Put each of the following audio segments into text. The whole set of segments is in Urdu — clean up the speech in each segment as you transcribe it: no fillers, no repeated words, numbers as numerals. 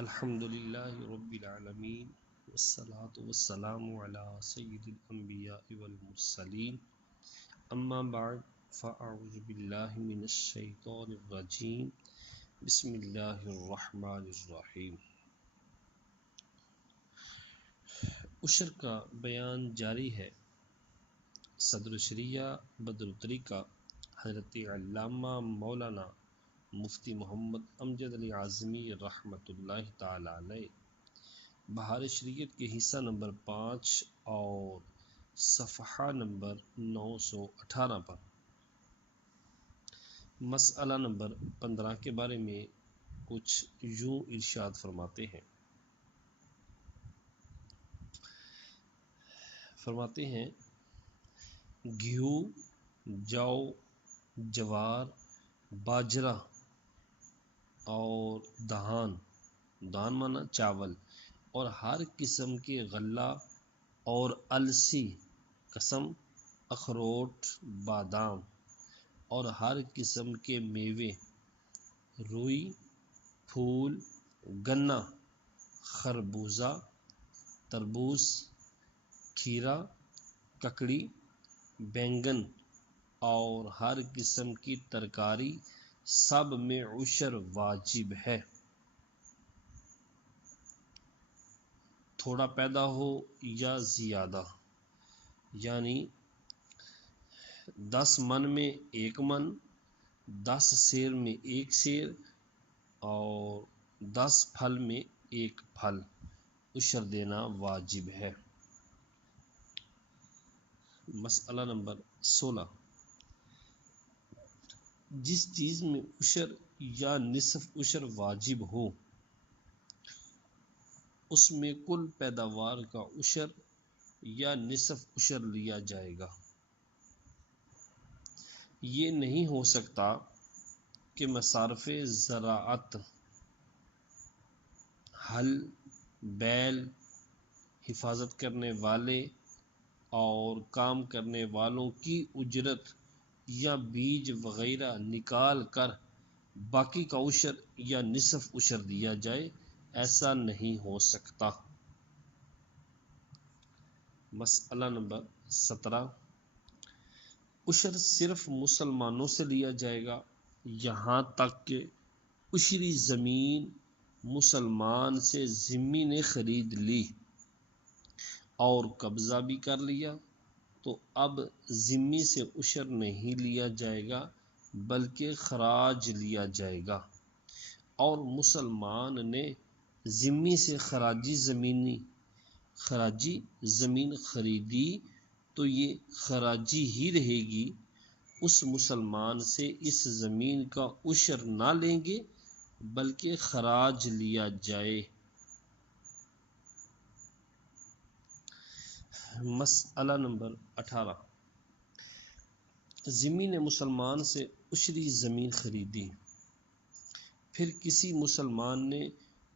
الحمدللہ رب العالمین والصلاة والسلام علی سید الانبیاء والمرسلین اما بعد فاعوذ باللہ من الشیطان الرجیم بسم اللہ الرحمن الرحیم۔ عشر کا بیان جاری ہے۔ صدر شریعہ بدر الطریقہ حضرت علامہ مولانا مفتی محمد امجد علی اعظمی رحمۃ اللہ تعالی علیہ بہار شریعت کے حصہ نمبر 5 اور صفحہ نمبر 918 پر مسئلہ نمبر 15 کے بارے میں کچھ یوں ارشاد فرماتے ہیں گیہوں، جو، جوار، باجرہ اور دھان مانا چاول اور ہر قسم کے غلہ اور السی قسم اخروٹ، بادام اور ہر قسم کے میوے، روئی، پھول، گنا، خربوزہ، تربوز، کھیرا، ککڑی، بینگن اور ہر قسم کی ترکاری سب میں عشر واجب ہے۔ تھوڑا پیدا ہو یا زیادہ، یعنی 10 من میں 1 من، 10 سیر میں 1 سیر اور 10 پھل میں 1 پھل عشر دینا واجب ہے۔ مسئلہ نمبر 16، جس چیز میں عشر یا نصف عشر واجب ہو اس میں کل پیداوار کا عشر یا نصف عشر لیا جائے گا۔ یہ نہیں ہو سکتا کہ مصارف زراعت، ہل، بیل، حفاظت کرنے والے اور کام کرنے والوں کی اجرت یا بیج وغیرہ نکال کر باقی کا عشر یا نصف عشر دیا جائے، ایسا نہیں ہو سکتا۔ مسئلہ نمبر 17، عشر صرف مسلمانوں سے لیا جائے گا یہاں تک کہ عشری زمین مسلمان سے ذمہ نے خرید لی اور قبضہ بھی کر لیا تو اب ذمہ سے عشر نہیں لیا جائے گا بلکہ خراج لیا جائے گا، اور مسلمان نے ذمہ سے خراجی زمین خریدی تو یہ خراجی ہی رہے گی، اس مسلمان سے اس زمین کا عشر نہ لیں گے بلکہ خراج لیا جائے۔ مسئلہ نمبر 18، ذمہ نے مسلمان سے عشری زمین خریدی، پھر کسی مسلمان نے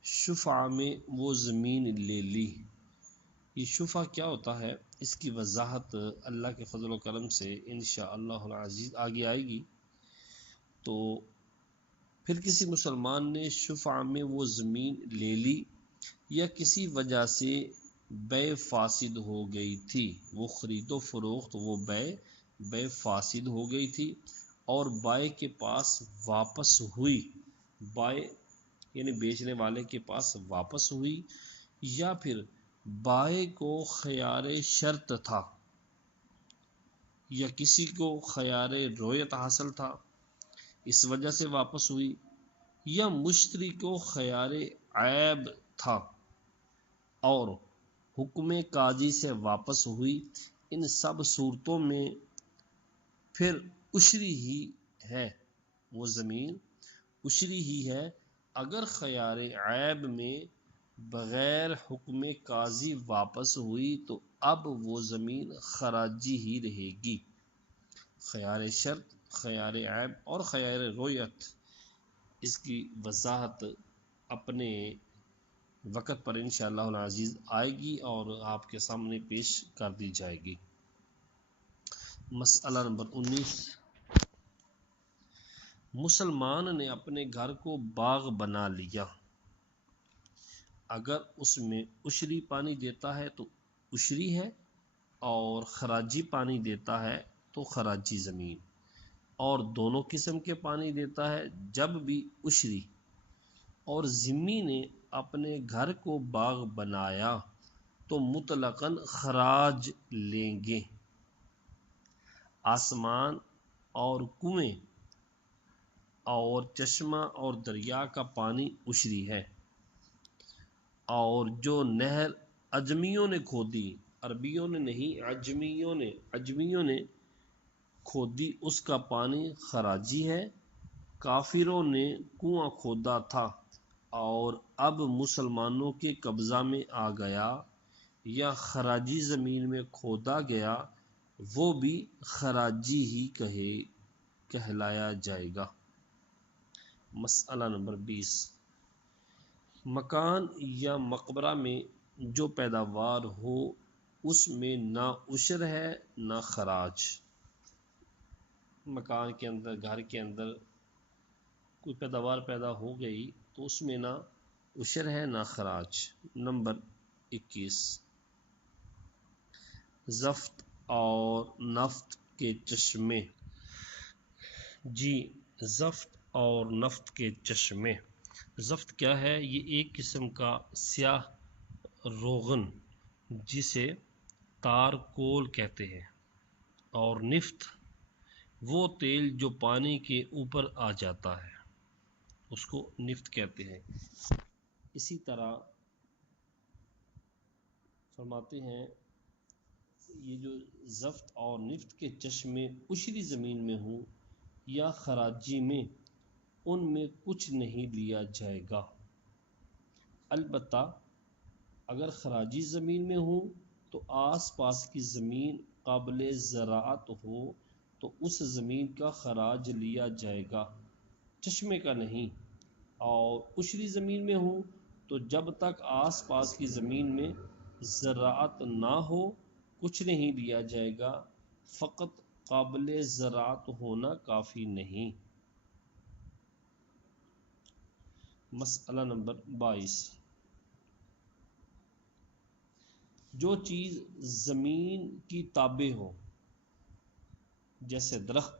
شفعہ میں وہ زمین لے لی۔ یہ شفعہ کیا ہوتا ہے، اس کی وضاحت اللہ کے فضل و کرم سے انشاءاللہ العزیز آگے آئے گی۔ تو پھر کسی مسلمان نے شفعہ میں وہ زمین لے لی یا کسی وجہ سے بیع فاسد ہو گئی تھی، وہ خرید و فروخت، وہ بیع فاسد ہو گئی تھی اور بائع کے پاس واپس ہوئی، بائع یعنی بیچنے والے کے پاس واپس ہوئی، یا پھر بائع کو خیار شرط تھا یا کسی کو خیار رویت حاصل تھا اس وجہ سے واپس ہوئی، یا مشتری کو خیار عیب تھا اور حکم قاضی سے واپس ہوئی، ان سب صورتوں میں پھر عشری ہی ہے، وہ زمین عشری ہی ہے۔ اگر خیار عیب میں بغیر حکم قاضی واپس ہوئی تو اب وہ زمین خراجی ہی رہے گی۔ خیار شرط، خیار عیب اور خیار رویت، اس کی وضاحت اپنے وقت پر انشاءاللہ العزیز آئے گی اور آپ کے سامنے پیش کر دی جائے گی۔ مسئلہ نمبر 19، مسلمان نے اپنے گھر کو باغ بنا لیا اگر اس میں عشری پانی دیتا ہے تو عشری ہے، اور خراجی پانی دیتا ہے تو خراجی زمین، اور دونوں قسم کے پانی دیتا ہے جب بھی عشری، اور ذمی نے اپنے گھر کو باغ بنایا تو مطلقاً خراج لیں گے۔ آسمان اور کنویں اور چشمہ اور دریا کا پانی عشری ہے، اور جو نہر اجمیوں نے کھودی، عربیوں نے نہیں، اجمیوں نے کھودی، اس کا پانی خراجی ہے۔ کافروں نے کنواں کھودا تھا اور اب مسلمانوں کے قبضہ میں آ گیا یا خراجی زمین میں کھودا گیا، وہ بھی خراجی ہی کہلایا جائے گا۔ مسئلہ نمبر 20، مکان یا مقبرہ میں جو پیداوار ہو اس میں نہ عشر ہے نہ خراج۔ مکان کے اندر، گھر کے اندر کوئی پیداوار پیدا ہو گئی تو اس میں نہ عشر ہے نہ خراج۔ نمبر 21، زفت اور نفت کے چشمے۔ جی، زفت اور نفت کے چشمے۔ زفت کیا ہے؟ یہ ایک قسم کا سیاہ روغن جسے تارکول کہتے ہیں، اور نفت وہ تیل جو پانی کے اوپر آ جاتا ہے اس کو نفت کہتے ہیں۔ اسی طرح فرماتے ہیں یہ جو زفت اور نفت کے چشمے عشری زمین میں ہوں یا خراجی میں، ان میں کچھ نہیں لیا جائے گا، البتہ اگر خراجی زمین میں ہوں تو آس پاس کی زمین قابل زراعت ہو تو اس زمین کا خراج لیا جائے گا، چشمے کا نہیں۔ اور عشری زمین میں ہوں تو جب تک آس پاس کی زمین میں زراعت نہ ہو کچھ نہیں لیا جائے گا، فقط قابل زراعت ہونا کافی نہیں۔ مسئلہ نمبر 22، جو چیز زمین کی تابع ہو، جیسے درخت،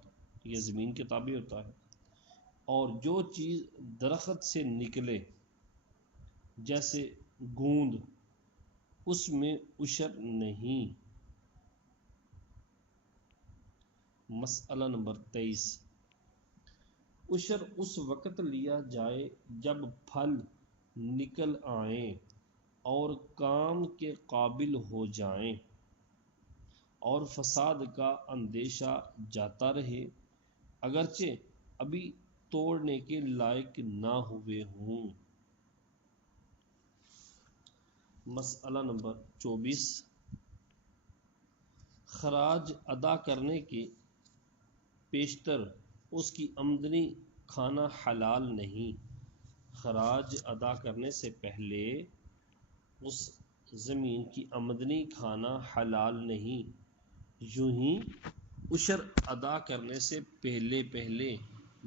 یہ زمین کے تابع ہوتا ہے، اور جو چیز درخت سے نکلے جیسے گوند، اس میں عشر نہیں۔ مسئلہ نمبر 23، عشر اس وقت لیا جائے جب پھل نکل آئیں اور کام کے قابل ہو جائیں اور فساد کا اندیشہ جاتا رہے، اگرچہ ابھی توڑنے کے لائق نہ ہوئے ہوں۔ مسئلہ نمبر 24، خراج ادا کرنے کے پیشتر اس کی آمدنی کھانا حلال نہیں۔ خراج ادا کرنے سے پہلے اس زمین کی آمدنی کھانا حلال نہیں۔ یوں ہی عشر ادا کرنے سے پہلے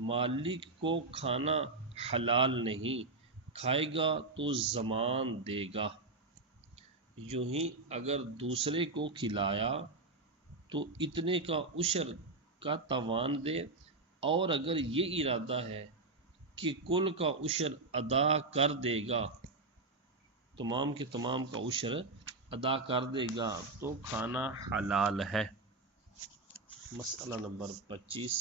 مالک کو کھانا حلال نہیں، کھائے گا تو ضمان دے گا۔ یوں ہی اگر دوسرے کو کھلایا تو اتنے کا عشر کا تاوان دے، اور اگر یہ ارادہ ہے کہ کل کا عشر ادا کر دے گا، تمام کے تمام کا عشر ادا کر دے گا تو کھانا حلال ہے۔ مسئلہ نمبر 25،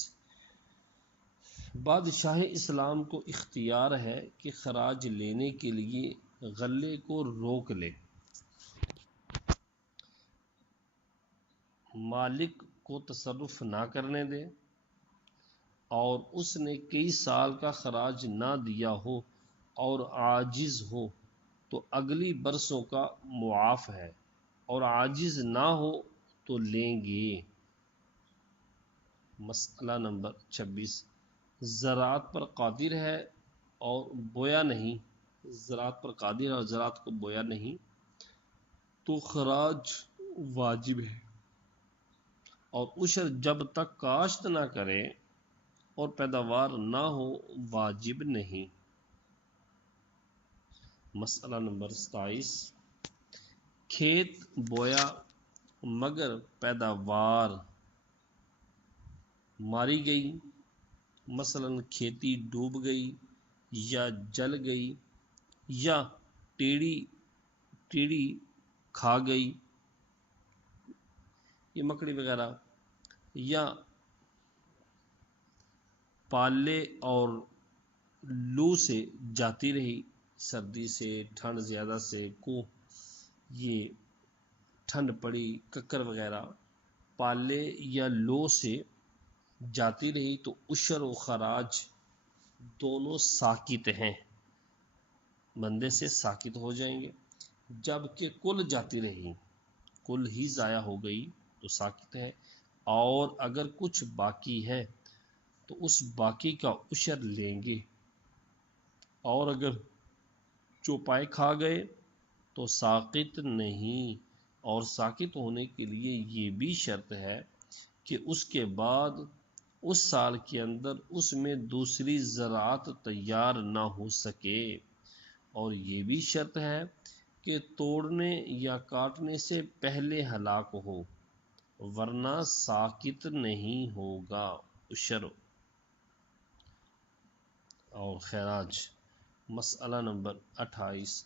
بادشاہ اسلام کو اختیار ہے کہ خراج لینے کے لیے غلے کو روک لے، مالک کو تصرف نہ کرنے دے، اور اس نے کئی سال کا خراج نہ دیا ہو اور عاجز ہو تو اگلی برسوں کا معاف ہے، اور عاجز نہ ہو تو لیں گے۔ مسئلہ نمبر 26، زراعت پر قادر ہے اور بویا نہیں، زراعت پر قادر ہے اور زراعت کو بویا نہیں تو خراج واجب ہے، اور عشر جب تک کاشت نہ کرے اور پیداوار نہ ہو واجب نہیں۔ مسئلہ نمبر 27، کھیت بویا مگر پیداوار ماری گئی، مثلا کھیتی ڈوب گئی یا جل گئی یا ٹیڑی کھا گئی، یہ مکڑی وغیرہ، یا پالے اور لو سے جاتی رہی، سردی سے، ٹھنڈ زیادہ سے، کو یہ ٹھنڈ پڑی، ککر وغیرہ، پالے یا لو سے جاتی رہی تو عشر و خراج دونوں ساکت ہیں، بندے سے ساکت ہو جائیں گے، جبکہ کل جاتی رہی، کل ہی ضائع ہو گئی تو ساکت ہے، اور اگر کچھ باقی ہے تو اس باقی کا عشر لیں گے، اور اگر چوپائے کھا گئے تو ساکت نہیں، اور ساکت ہونے کے لیے یہ بھی شرط ہے کہ اس کے بعد اس سال کے اندر اس میں دوسری زراعت تیار نہ ہو سکے، اور یہ بھی شرط ہے کہ توڑنے یا کاٹنے سے پہلے ہلاک ہو، ورنہ ساکت نہیں ہوگا عشر اور خراج۔ مسئلہ نمبر 28،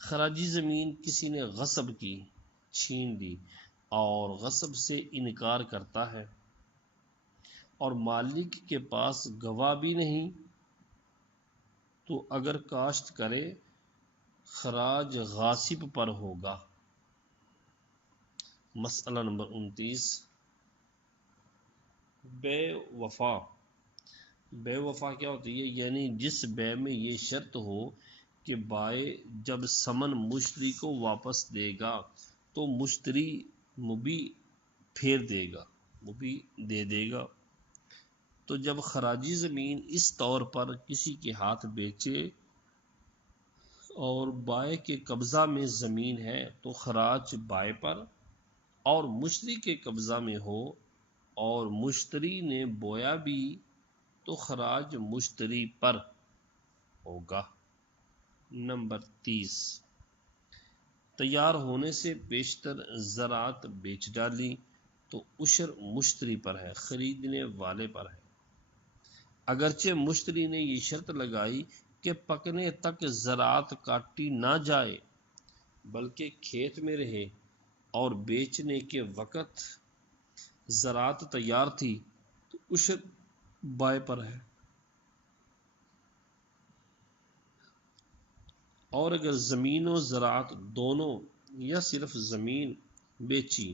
خراجی زمین کسی نے غصب کی، چھین لی، اور غصب سے انکار کرتا ہے اور مالک کے پاس گواہ بھی نہیں، تو اگر کاشت کرے خراج غاصب پر ہوگا۔ مسئلہ نمبر 29، بے وفا۔ بے وفا کیا ہوتی ہے؟ یعنی جس بے میں یہ شرط ہو کہ بائع جب ثمن مشتری کو واپس دے گا تو مشتری مبیع پھیر دے گا، مبیع دے دے گا۔ تو جب خراجی زمین اس طور پر کسی کے ہاتھ بیچے اور بائع کے قبضہ میں زمین ہے تو خراج بائع پر، اور مشتری کے قبضہ میں ہو اور مشتری نے بویا بھی تو خراج مشتری پر ہوگا۔ نمبر 30، تیار ہونے سے بیشتر زراعت بیچ ڈالی تو عشر مشتری پر ہے، خریدنے والے پر ہے، اگرچہ مشتری نے یہ شرط لگائی کہ پکنے تک زراعت کاٹی نہ جائے بلکہ کھیت میں رہے، اور بیچنے کے وقت زراعت تیار تھی تو عشر بائع پر ہے، اور اگر زمین و زراعت دونوں یا صرف زمین بیچی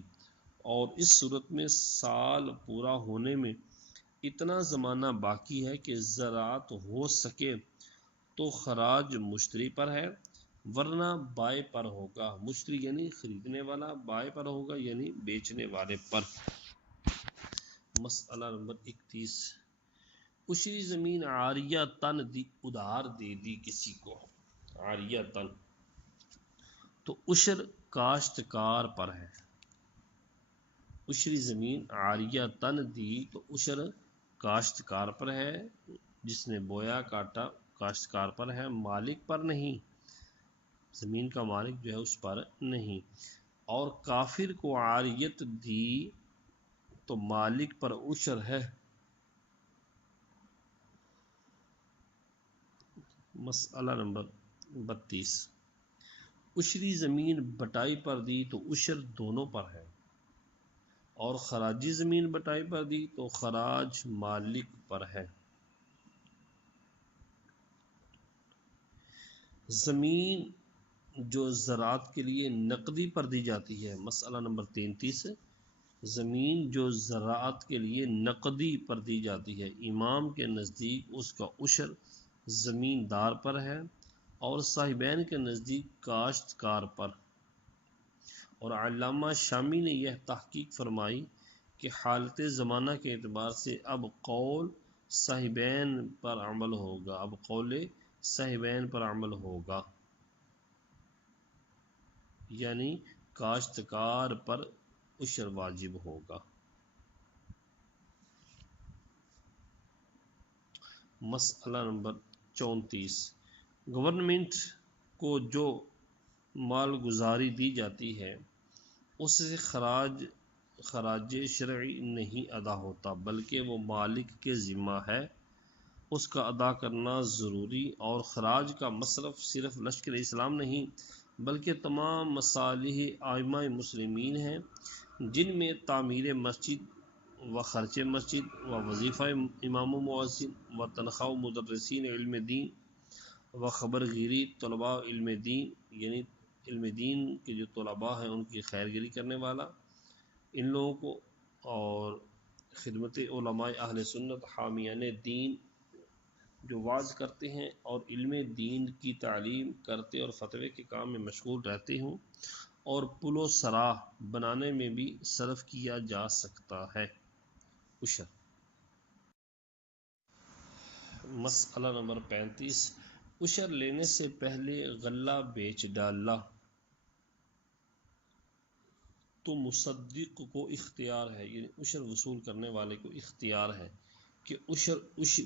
اور اس صورت میں سال پورا ہونے میں اتنا زمانہ باقی ہے کہ زراعت ہو سکے تو خراج مشتری پر ہے، ورنہ بائع پر ہوگا، مشتری یعنی خریدنے والا، بائع پر ہوگا یعنی بیچنے والے پر۔ مسئلہ نمبر 31، عشری زمین عاریہ تن دی، ادھار دے دی کسی کو، عاریہ تن، تو عشر کاشتکار پر ہے، عشری زمین عاریہ تن دی تو عشر کاشتکار پر ہے، جس نے بویا کاٹا کاشتکار پر ہے، مالک پر نہیں، زمین کا مالک جو ہے اس پر نہیں، اور کافر کو عاریت دی تو مالک پر عشر ہے۔ مسئلہ نمبر 32، عشری زمین بٹائی پر دی تو عشر دونوں پر ہے، اور خراجی زمین بٹائی پر دی تو خراج مالک پر ہے۔ زمین جو زراعت کے لیے نقدی پر دی جاتی ہے، مسئلہ نمبر 33، زمین جو زراعت کے لیے نقدی پر دی جاتی ہے، امام کے نزدیک اس کا عشر زمیندار پر ہے اور صاحبین کے نزدیک کاشتکار پر، اور علامہ شامی نے یہ تحقیق فرمائی کہ حالت زمانہ کے اعتبار سے اب قول صاحبین پر عمل ہوگا، اب قول صاحبین پر عمل ہوگا، یعنی کاشتکار پر عشر واجب ہوگا۔ مسئلہ نمبر 34، گورنمنٹ کو جو مال گزاری دی جاتی ہے اس سے خراج شرعی نہیں ادا ہوتا، بلکہ وہ مالک کے ذمہ ہے، اس کا ادا کرنا ضروری۔ اور خراج کا مصرف صرف لشکر اسلام نہیں بلکہ تمام مصالح ائمہ مسلمین ہیں، جن میں تعمیر مسجد و خرچ مسجد و وظیفہ امام و مؤذن و تنخواہ مدرسین علم دین و خبر گیری طلباء علم دین، یعنی علم دین کے جو طلباء ہیں ان کی خیر گیری کرنے والا ان لوگوں کو، اور خدمت علماء اہل سنت حامیان دین جو واعظ کرتے ہیں اور علم دین کی تعلیم کرتے اور فتوے کے کام میں مشغول رہتے ہوں، اور پل و سراہ بنانے میں بھی صرف کیا جا سکتا ہے۔ عشر۔ مسئلہ نمبر 35، عشر لینے سے پہلے غلہ بیچ ڈالنا تو مصدق کو اختیار ہے، یعنی عشر وصول کرنے والے کو اختیار ہے کہ عشر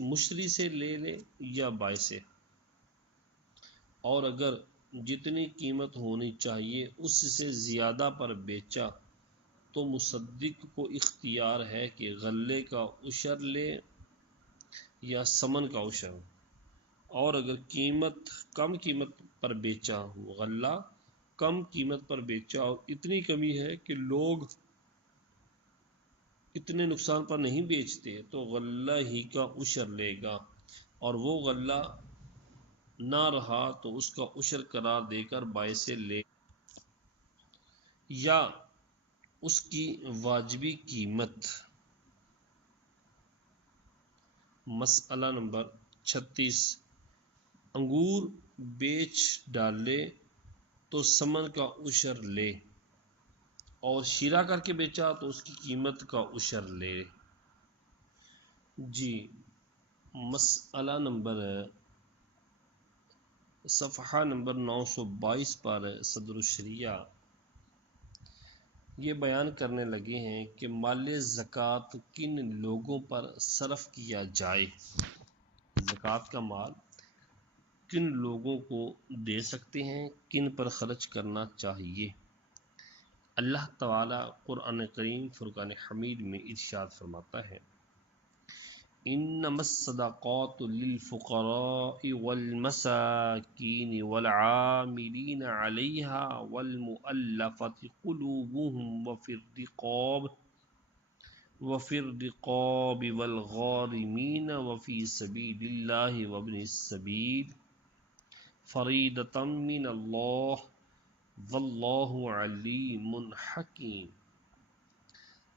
مشتری سے لے لے یا بائع سے، اور اگر جتنی قیمت ہونی چاہیے اس سے زیادہ پر بیچا تو مصدق کو اختیار ہے کہ غلے کا عشر لے یا ثمن کا عشر، اور اگر کم قیمت پر بیچا، غلہ کم قیمت پر بیچا اور اتنی کمی ہے کہ لوگ اتنے نقصان پر نہیں بیچتے تو غلہ ہی کا عشر لے گا، اور وہ غلہ نہ رہا تو اس کا عشر قرار دے کر بائع سے لے یا اس کی واجبی قیمت۔ مسئلہ نمبر 36، انگور بیچ ڈالے تو ثمن کا عشر لے، اور شیرہ کر کے بیچا تو اس کی قیمت کا عشر لے۔ جی، مسئلہ نمبر صفحہ نمبر 922 پر صدر الشریعہ یہ بیان کرنے لگے ہیں کہ مال زکوٰۃ کن لوگوں پر صرف کیا جائے، زکوٰۃ کا مال کن لوگوں کو دے سکتے ہیں، کن پر خرچ کرنا چاہیے۔ اللہ تعالی قرآن کریم فرقان حمید میں ارشاد فرماتا ہے، انما الصدقات للفقراء والمساکین والعاملین علیہا والمؤلفۃ قلوبهم وفی الرقاب والغارمین وفی سبیل اللہ وابن السبیل فریضۃ من اللہ واللہ علیم حکیم۔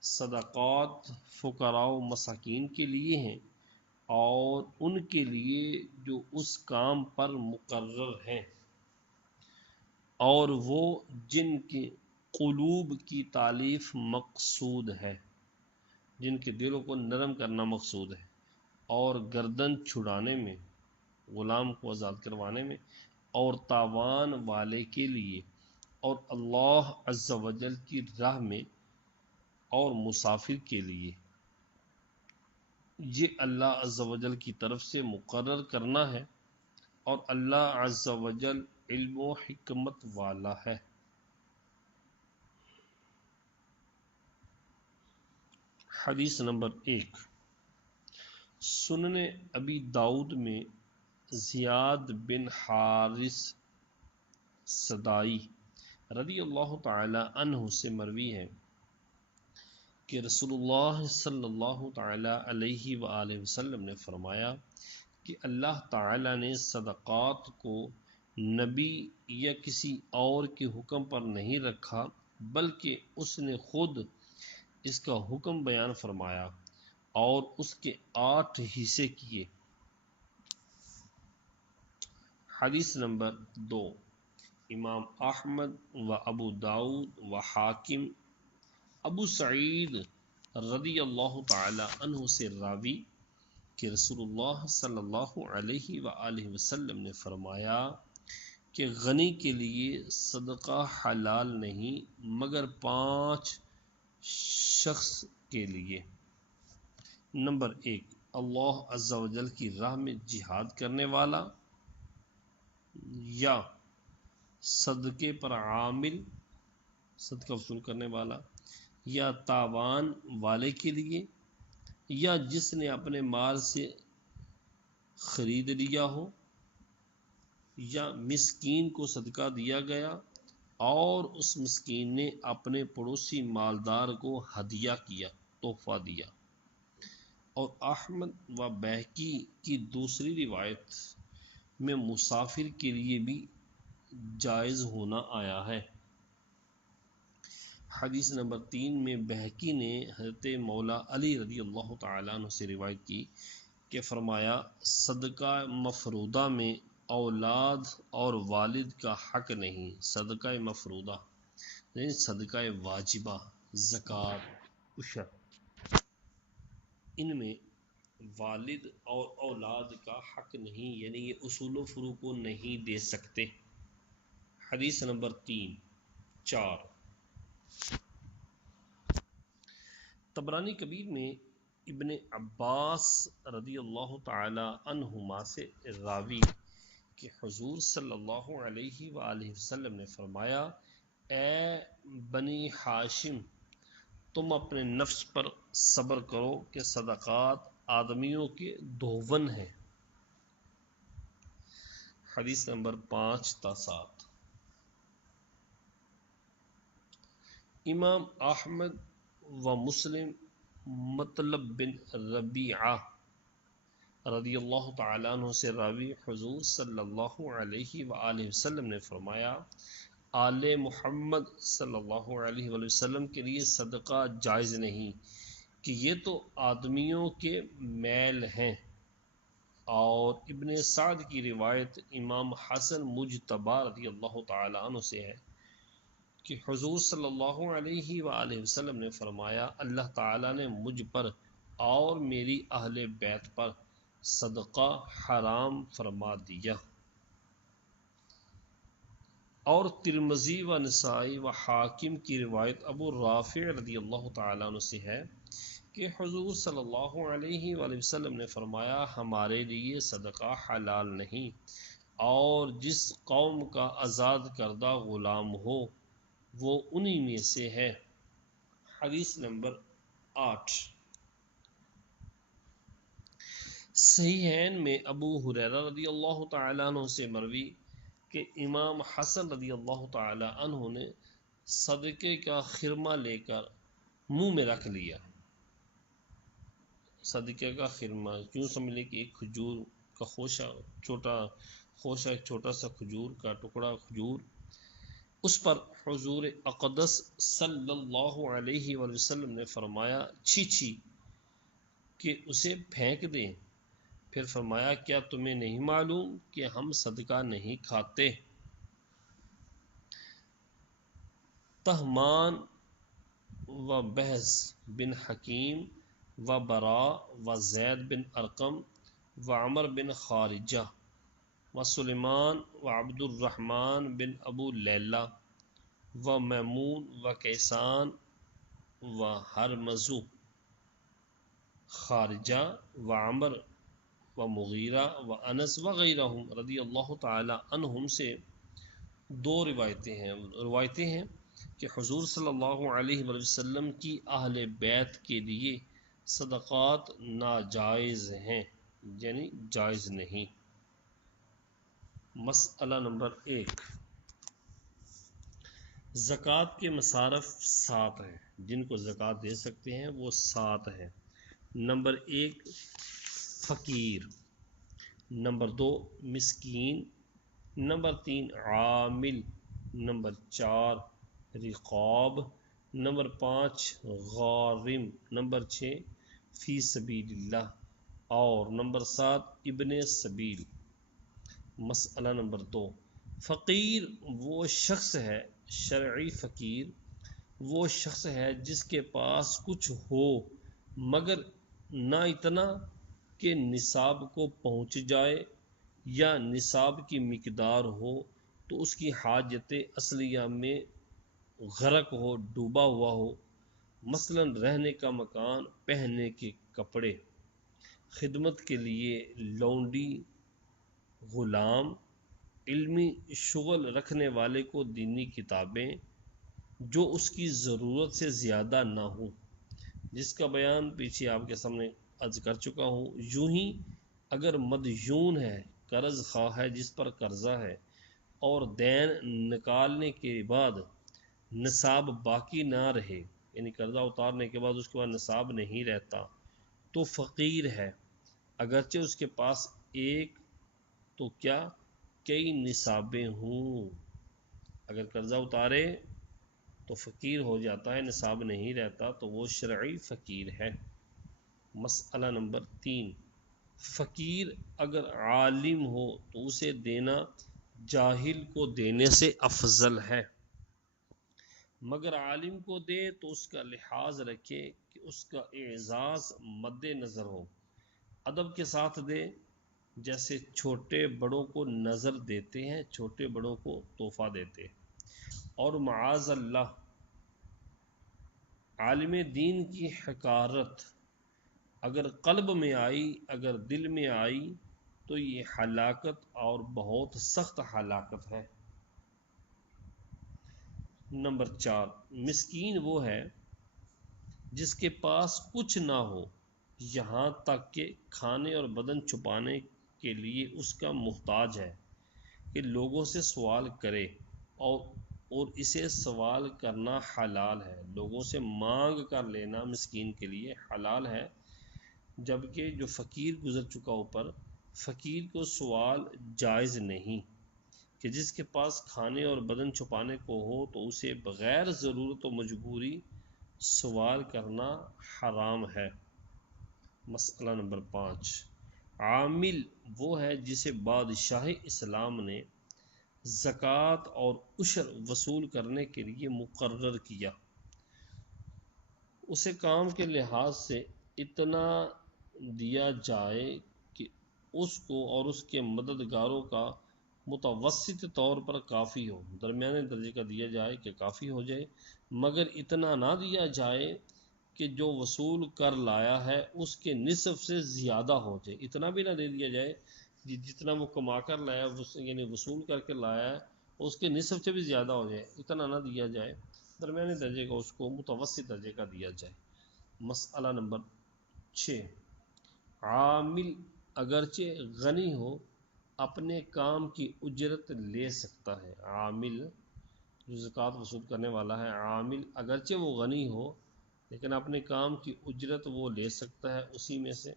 صدقات فقراء و مساکین کے لیے ہیں، اور ان کے لیے جو اس کام پر مقرر ہیں، اور وہ جن کے قلوب کی تالیف مقصود ہے، جن کے دلوں کو نرم کرنا مقصود ہے، اور گردن چھڑانے میں، غلام کو آزاد کروانے میں، اور تاوان والے کے لیے، اور اللہ عز و جل کی راہ میں، اور مسافر کے لیے۔ یہ اللہ عز و جل کی طرف سے مقرر کرنا ہے، اور اللہ عز و جل علم و حکمت والا ہے۔ حدیث نمبر 1، سنن ابی داؤد میں زیاد بن حارث صدائی رضی اللہ تعالی عنہ سے مروی ہے کہ رسول اللہ صلی اللہ تعالی علیہ وآلہ وسلم نے فرمایا کہ اللہ تعالی نے صدقات کو نبی یا کسی اور کے حکم پر نہیں رکھا، بلکہ اس نے خود اس کا حکم بیان فرمایا اور اس کے 8 حصے کیے۔ حدیث نمبر 2، امام احمد و ابو داؤد و حاکم ابو سعید رضی اللہ تعالی عنہ سے راوی کہ رسول اللہ صلی اللہ علیہ وآلہ وسلم نے فرمایا کہ غنی کے لیے صدقہ حلال نہیں مگر 5 شخص کے لیے۔ نمبر 1، اللہ عز و جل کی راہ میں جہاد کرنے والا، یا صدقے پر عامل صدقہ وصول کرنے والا، یا تاوان والے کے لیے، یا جس نے اپنے مال سے خرید لیا ہو، یا مسکین کو صدقہ دیا گیا اور اس مسکین نے اپنے پڑوسی مالدار کو ہدیہ کیا، تحفہ دیا۔ اور احمد و بہقی کی دوسری روایت میں مسافر کے لیے بھی جائز ہونا آیا ہے۔ حدیث نمبر 3 میں بہقی نے حضرت مولا علی رضی اللہ تعالیٰ عنہ سے روایت کی کہ فرمایا، صدقہ مفروضہ میں اولاد اور والد کا حق نہیں۔ صدقہ مفروضہ یعنی صدقہ واجبہ، زکوٰۃ، عشر، ان میں والد اور اولاد کا حق نہیں، یعنی یہ اصول و فروع کو نہیں دے سکتے۔ حدیث نمبر 4 طبرانی کبیر میں ابن عباس رضی اللہ تعالی عنہما سے راوی کہ حضور صلی اللہ علیہ وآلہ وسلم نے فرمایا، اے بنی ہاشم، تم اپنے نفس پر صبر کرو کہ صدقات آدمیوں کے دھون ہیں۔ حدیث نمبر 5 تا 7 امام احمد و مسلم مطلب بن ربیعہ رضی اللہ تعالیٰ عنہ سے راوی حضور صلی اللہ علیہ وآلہ وسلم نے فرمایا، آل محمد صلی اللہ علیہ وآلہ وسلم کے لیے صدقہ جائز نہیں کہ یہ تو آدمیوں کے میل ہیں۔ اور ابن سعد کی روایت امام حسن مجتبی رضی اللہ تعالیٰ عنہ سے ہے کہ حضور صلی اللہ علیہ وآلہ وسلم نے فرمایا، اللہ تعالیٰ نے مجھ پر اور میری اہل بیت پر صدقہ حرام فرما دیا۔ اور ترمذی و نسائی و حاکم کی روایت ابو رافع رضی اللہ تعالیٰ عنہ سے ہے کہ حضور صلی اللہ علیہ وآلہ وسلم نے فرمایا، ہمارے لیے صدقہ حلال نہیں، اور جس قوم کا آزاد کردہ غلام ہو وہ انہی میں سے ہے۔ حدیث نمبر 8 صحیحین میں ابو ہریرہ رضی اللہ تعالیٰ عنہ سے مروی کہ امام حسن رضی اللہ تعالیٰ عنہ نے صدقے کا خرمہ لے کر منہ میں رکھ لیا۔ صدقے کا خرمہ کیوں سمجھ لیں کہ ایک کھجور کا خوشہ، ایک چھوٹا سا کھجور کا ٹکڑا کھجور، اس پر حضور اقدس صلی اللہ علیہ وآلہ وسلم نے فرمایا، چھی چھی کہ اسے پھینک دیں۔ پھر فرمایا، کیا تمہیں نہیں معلوم کہ ہم صدقہ نہیں کھاتے؟ تہمان و بہز بن حکیم و براء و زید بن ارقم و عمر بن خارجہ و سلیمان و عبد الرحمن بن ابو لیلہ و میمون و کیسان و ہرمزو، خارجہ و عمر و مغیرہ و انس وغیرہم رضی اللہ تعالی عنہم سے دو روایتیں ہیں کہ حضور صلی اللہ علیہ وآلہ وسلم کی اہل بیت کے لیے صدقات ناجائز ہیں، یعنی جائز نہیں۔ مسئلہ نمبر 1، زکوٰۃ کے مصارف 7 ہیں، جن کو زکوٰۃ دے سکتے ہیں وہ 7 ہیں۔ نمبر 1 فقیر، نمبر 2 مسکین، نمبر 3 عامل، نمبر 4 رقاب، نمبر 5 غارم، نمبر 6 فی سبیل اللہ، اور نمبر 7 ابن سبیل۔ مسئلہ نمبر 2، فقیر وہ شخص ہے، شرعی فقیر وہ شخص ہے جس کے پاس کچھ ہو مگر نہ اتنا کہ نصاب کو پہنچ جائے، یا نصاب کی مقدار ہو تو اس کی حاجت اصلیہ میں غرق ہو، ڈوبا ہوا ہو، مثلا رہنے کا مکان، پہننے کے کپڑے، خدمت کے لیے لونڈی، غلام، علمی شغل رکھنے والے کو دینی کتابیں جو اس کی ضرورت سے زیادہ نہ ہوں، جس کا بیان پیچھے آپ کے سامنے عرض کر چکا ہوں۔ یوں ہی اگر مدیون ہے، قرض خواہ ہے جس پر قرضہ ہے، اور دین نکالنے کے بعد نصاب باقی نہ رہے، یعنی قرضہ اتارنے کے بعد اس کے بعد نصاب نہیں رہتا، تو فقیر ہے، اگرچہ اس کے پاس ایک تو کیا کئی نصابیں ہوں۔ اگر قرضہ اتارے تو فقیر ہو جاتا ہے، نصاب نہیں رہتا، تو وہ شرعی فقیر ہے۔ مسئلہ نمبر 3، فقیر اگر عالم ہو تو اسے دینا جاہل کو دینے سے افضل ہے، مگر عالم کو دے تو اس کا لحاظ رکھے کہ اس کا اعزاز مد نظر ہو، ادب کے ساتھ دے، جیسے چھوٹے بڑوں کو نظر دیتے ہیں، چھوٹے بڑوں کو تحفہ دیتے ہیں۔ اور معاذ اللہ عالم دین کی حقارت اگر قلب میں آئی، اگر دل میں آئی، تو یہ ہلاکت اور بہت سخت ہلاکت ہے۔ نمبر 4، مسکین وہ ہے جس کے پاس کچھ نہ ہو، یہاں تک کہ کھانے اور بدن چھپانے کے لیے اس کا محتاج ہے کہ لوگوں سے سوال کرے، اور اسے سوال کرنا حلال ہے، لوگوں سے مانگ کر لینا مسکین کے لیے حلال ہے، جبکہ جو فقیر گزر چکا اوپر، فقیر کو سوال جائز نہیں، کہ جس کے پاس کھانے اور بدن چھپانے کو ہو تو اسے بغیر ضرورت و مجبوری سوال کرنا حرام ہے۔ مسئلہ نمبر 5، عامل وہ ہے جسے بادشاہ اسلام نے زکوٰۃ اور عشر وصول کرنے کے لیے مقرر کیا، اسے کام کے لحاظ سے اتنا دیا جائے کہ اس کو اور اس کے مددگاروں کا متوسط طور پر کافی ہو، درمیانے درجے کا دیا جائے کہ کافی ہو جائے، مگر اتنا نہ دیا جائے کہ جو وصول کر لایا ہے اس کے نصف سے زیادہ ہو جائے، اتنا بھی نہ دے دیا جائے جتنا وہ کما کر لایا، یعنی وصول کر کے لایا ہے اس کے نصف سے بھی زیادہ ہو جائے، اتنا نہ دیا جائے، درمیانے درجے کا اس کو متوسط درجے کا دیا جائے۔ مسئلہ نمبر 6، عامل اگرچہ غنی ہو اپنے کام کی اجرت لے سکتا ہے، عامل جو زکوٰۃ وصول کرنے والا ہے، عامل اگرچہ وہ غنی ہو لیکن اپنے کام کی اجرت وہ لے سکتا ہے اسی میں سے،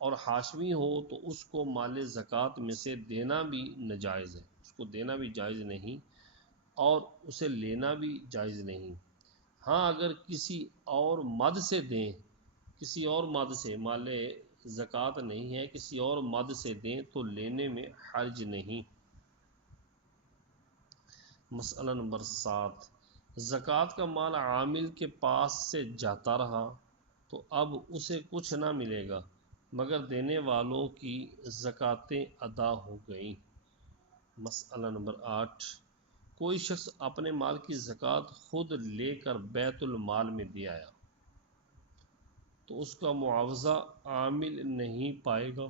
اور ہاشمی ہو تو اس کو مال زکوٰۃ میں سے دینا بھی ناجائز ہے، اس کو دینا بھی جائز نہیں اور اسے لینا بھی جائز نہیں۔ ہاں اگر کسی اور مد سے دیں، کسی اور مد سے، مال زکوٰۃ نہیں ہے، کسی اور مد سے دیں تو لینے میں حرج نہیں۔ مسئلہ نمبر 7، زکوٰۃ کا مال عامل کے پاس سے جاتا رہا تو اب اسے کچھ نہ ملے گا مگر دینے والوں کی زکوٰتیں ادا ہو گئیں۔ مسئلہ نمبر 8، کوئی شخص اپنے مال کی زکوٰۃ خود لے کر بیت المال میں دے آیا تو اس کا معاوضہ عامل نہیں پائے گا۔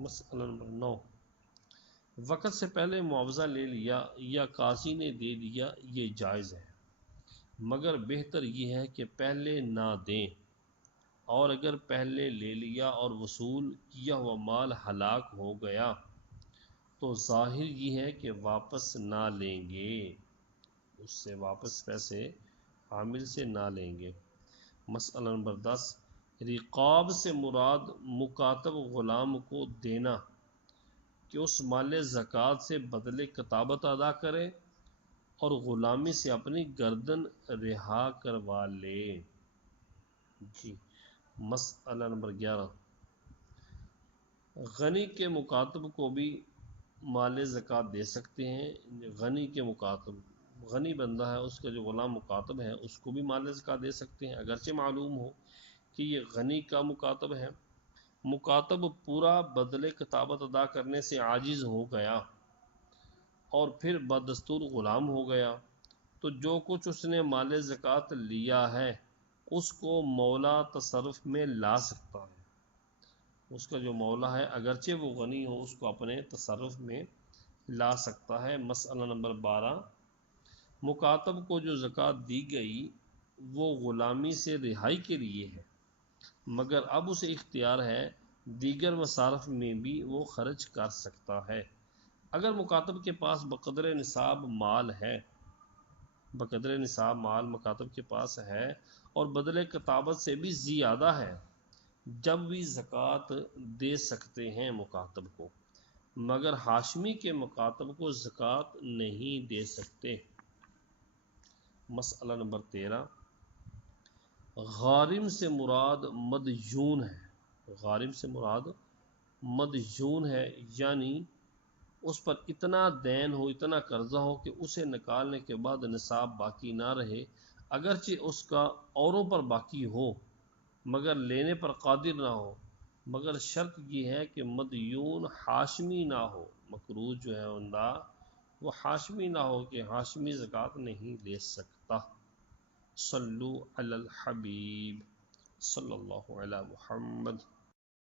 مسئلہ نمبر 9، وقت سے پہلے معاوضہ لے لیا یا قاضی نے دے دیا یہ جائز ہے، مگر بہتر یہ ہے کہ پہلے نہ دیں، اور اگر پہلے لے لیا اور وصول کیا ہوا مال ہلاک ہو گیا تو ظاہر یہ ہے کہ واپس نہ لیں گے، اس سے واپس پیسے عامل سے نہ لیں گے۔ مسئلہ نمبر 10، رقاب سے مراد مکاتب غلام کو دینا کہ اس مال زکوٰۃ سے بدلے کتابت ادا کرے اور غلامی سے اپنی گردن رہا کروا لے۔ جی مسئلہ نمبر 11، غنی کے مکاتب کو بھی مال زکوٰۃ دے سکتے ہیں، غنی کے مکاتب، غنی بندہ ہے اس کا جو غلام مکاتب ہے اس کو بھی مال زکوٰۃ دے سکتے ہیں، اگرچہ معلوم ہو کہ یہ غنی کا مکاتب ہے، مکاتب پورا بدلے کتابت ادا کرنے سے عاجز ہو گیا اور پھر بدستور غلام ہو گیا تو جو کچھ اس نے مال زکوٰۃ لیا ہے اس کو مولا تصرف میں لا سکتا ہے، اس کا جو مولا ہے اگرچہ وہ غنی ہو اس کو اپنے تصرف میں لا سکتا ہے۔ مسئلہ نمبر 12، مکاتب کو جو زکوٰۃ دی گئی وہ غلامی سے رہائی کے لیے ہے، مگر اب اسے اختیار ہے دیگر مصارف میں بھی وہ خرچ کر سکتا ہے۔ اگر مکاتب کے پاس بقدر نصاب مال مکاتب کے پاس ہے اور بدلے کتابت سے بھی زیادہ ہے، جب بھی زکوٰۃ دے سکتے ہیں مکاتب کو، مگر ہاشمی کے مکاتب کو زکوٰۃ نہیں دے سکتے۔ مسئلہ نمبر 13، غارم سے مراد مدیون ہے۔ غارم سے مراد مدیون ہے، یعنی اس پر اتنا دین ہو، اتنا قرضہ ہو کہ اسے نکالنے کے بعد نصاب باقی نہ رہے، اگرچہ اس کا اوروں پر باقی ہو مگر لینے پر قادر نہ ہو، مگر شرط یہ ہے کہ مدیون ہاشمی نہ ہو، مقروض جو ہے بندہ وہ ہاشمی نہ ہو کہ ہاشمی زکوٰۃ نہیں لے سکتا۔ صلو علی الحبیب صلی اللہ علی محمد۔